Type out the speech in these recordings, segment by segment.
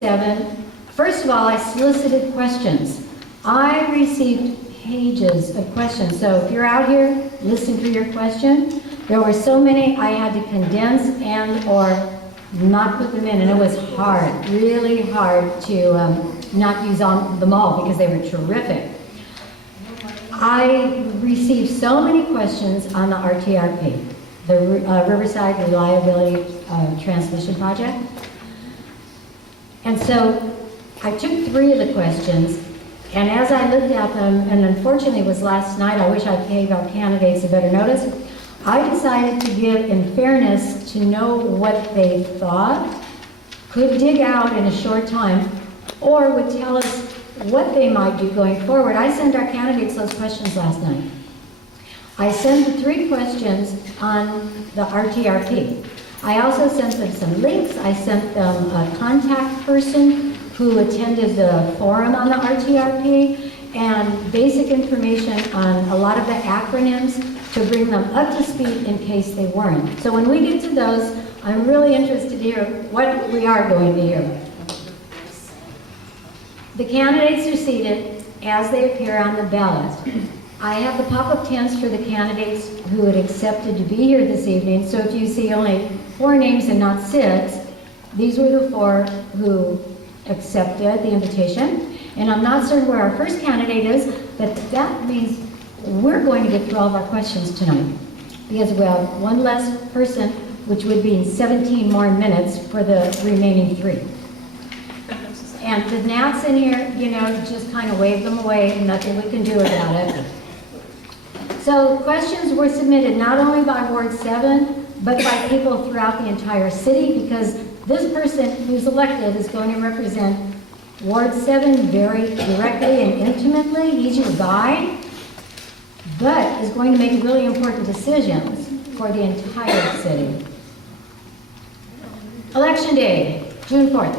First of all, I solicited questions. I received pages of questions. So if you're out here, listen for your question. There were so many I had to condense and or not put them in, and it was hard, really hard to not use them all because they were terrific. I received so many questions on the RTRP, the Riverside Reliability Transmission Project. And so I took 3 of the questions, and as I looked at them, and unfortunately it was last night, I wish I gave our candidates a better notice, I decided to give, in fairness, to know what they thought, could dig out in a short time, or would tell us what they might do going forward. I sent our candidates those questions last night. I sent the 3 questions on the RTRP. I also sent them some links. I sent them a contact person who attended the forum on the RTRP and basic information on a lot of the acronyms to bring them up to speed in case they weren't. So when we get to those, I'm really interested to hear what we are going to hear. The candidates are seated as they appear on the ballot. I have the pop-up tents for the candidates who had accepted to be here this evening, so if you see only 4 names and not 6, these were the 4 who accepted the invitation. And I'm not certain where our first candidate is, but that means we're going to get through all of our questions tonight, because we have 1 less person, which would be 17 more minutes for the remaining 3. And the gnats in here, you know, just kind of wave them away, nothing we can do about it. So questions were submitted not only by Ward 7, but by people throughout the entire city, because this person who's elected is going to represent Ward 7 very directly and intimately. He's your guide, but is going to make really important decisions for the entire city. Election Day, June 4th.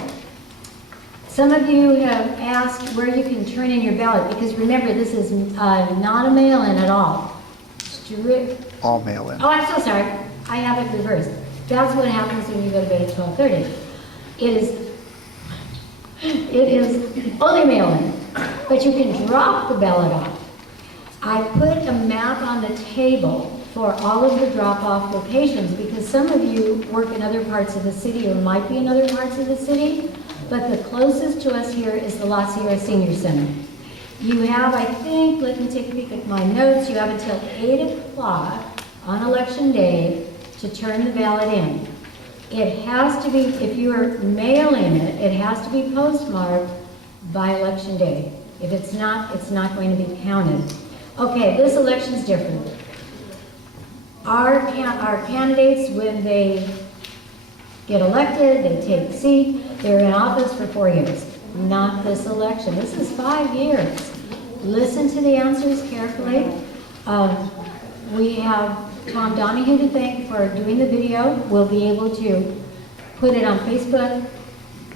Some of you have asked where you can turn in your ballot, because remember, this is not a mail-in at all. All mail-in. Oh, I'm so sorry. I have it reversed. That's what happens when you go to bed at 12:30. It is only mail-in, but you can drop the ballot off. I put a map on the table for all of the drop-off locations, because some of you work in other parts of the city or might be in other parts of the city, but the closest to us here is the La Sierra Senior Center. You have, I think, let me take a peek at my notes, you have until 8 o'clock on Election Day to turn the ballot in. It has to be, if you are mailing it, it has to be postmarked by Election Day. If it's not going to be counted. Okay, this election's different. Our candidates, when they get elected, they take the seat, they're in office for 4 years. Not this election. This is 5 years. Listen to the answers carefully. We have Tom Donahue to thank for doing the video. We'll be able to put it on Facebook,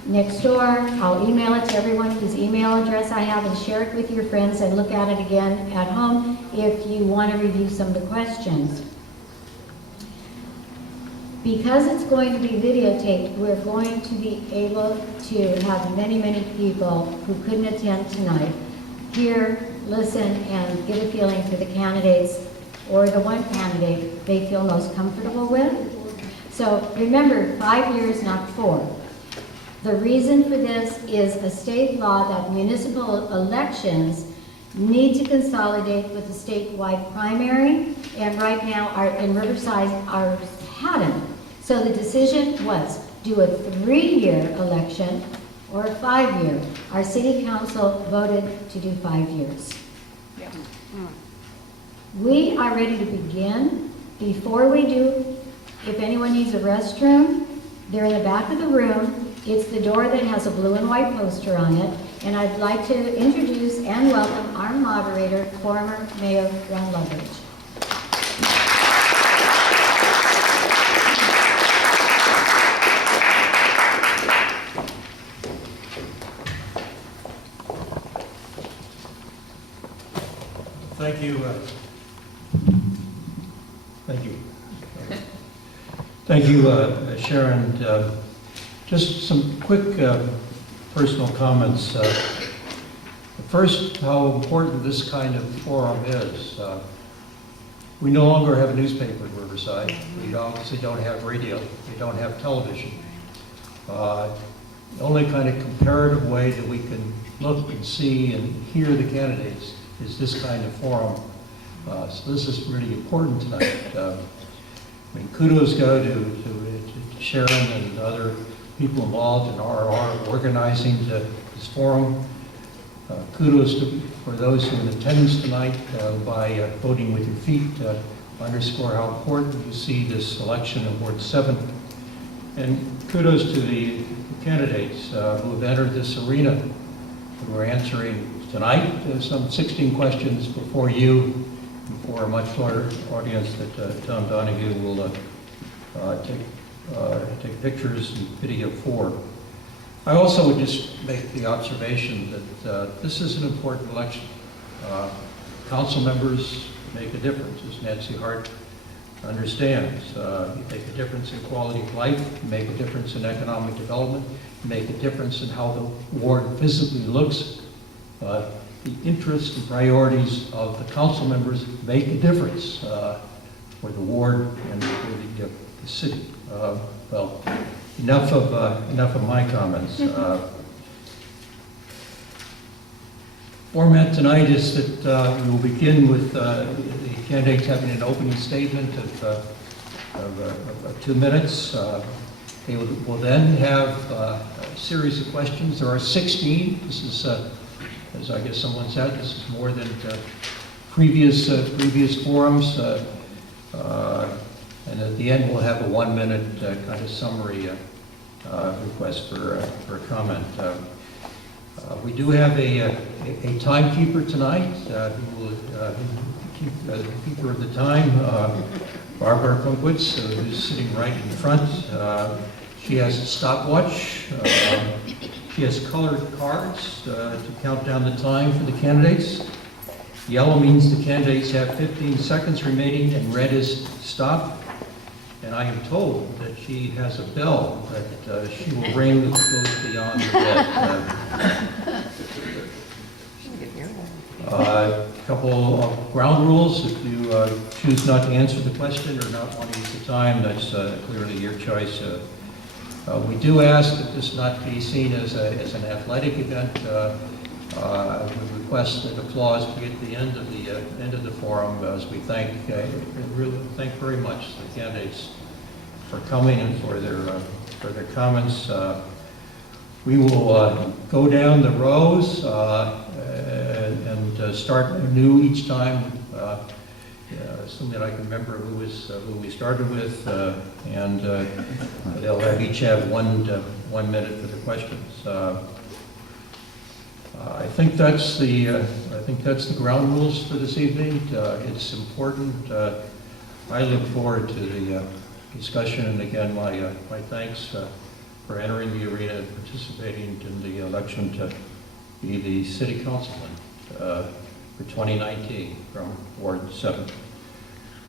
next door. I'll email it to everyone whose email address I have and share it with your friends and look at it again at home if you want to review some of the questions. Because it's going to be videotaped, we're going to be able to have many, many people who couldn't attend tonight hear, listen, and get a feeling for the candidates or the one candidate they feel most comfortable with. So remember, 5 years, not 4. The reason for this is a state law that municipal elections need to consolidate with a statewide primary, and right now in Riverside ours hadn't. So the decision was do a 3-year election or a 5-year. Our city council voted to do 5 years. Yeah. We are ready to begin. Before we do, if anyone needs a restroom, they're in the back of the room. It's the door that has a blue and white poster on it. And I'd like to introduce and welcome our moderator, former Mayor Ron Loveridge. Thank you. Thank you, Sharon. Just some quick personal comments. First, how important this kind of forum is. We no longer have a newspaper in Riverside. We obviously don't have radio. We don't have television. The only kind of comparative way that we can look and see and hear the candidates is this kind of forum. So this is really important tonight. I mean, kudos go to Sharon and other people involved in RRR organizing this forum. Kudos for those who are in attendance tonight by voting with your feet underscore how important you see this election of Ward 7. And kudos to the candidates who have entered this arena, who are answering tonight some 16 questions before you, before a much larger audience that Tom Donahue will take pictures and video for. I also would just make the observation that this is an important election. Council members make a difference, as Nancy Hart understands. You make a difference in quality of life, you make a difference in economic development, you make a difference in how the ward physically looks. The interests and priorities of the council members make a difference for the ward and for the city. Well, enough of my comments. Format tonight is that we will begin with the candidates having an opening statement of 2 minutes. They will then have a series of questions. There are 16. This is, as I guess someone said, this is more than previous forums. And at the end, we'll have a 1-minute kind of summary request for a comment. We do have a timekeeper tonight who will keep the keeper of the time, Barbara Punkwitz, who's sitting right in front. She has a stopwatch. She has colored cards to count down the time for the candidates. Yellow means the candidates have 15 seconds remaining, and red is stop. And I am told that she has a bell that she will ring that goes beyond the dead. A couple of ground rules. If you choose not to answer the question or not want to use the time, that's clearly your choice. We do ask that this not be seen as an athletic event. We request that applause be at the end of the forum as we thank very much the candidates for coming and for their comments. We will go down the rows and start anew each time, assuming that I can remember who we started with, and they'll each have 1 minute for the questions. I think that's the ground rules for this evening. It's important. I look forward to the discussion, and again, my thanks for entering the arena and participating in the election to be the city councilman for 2019 from Ward 7.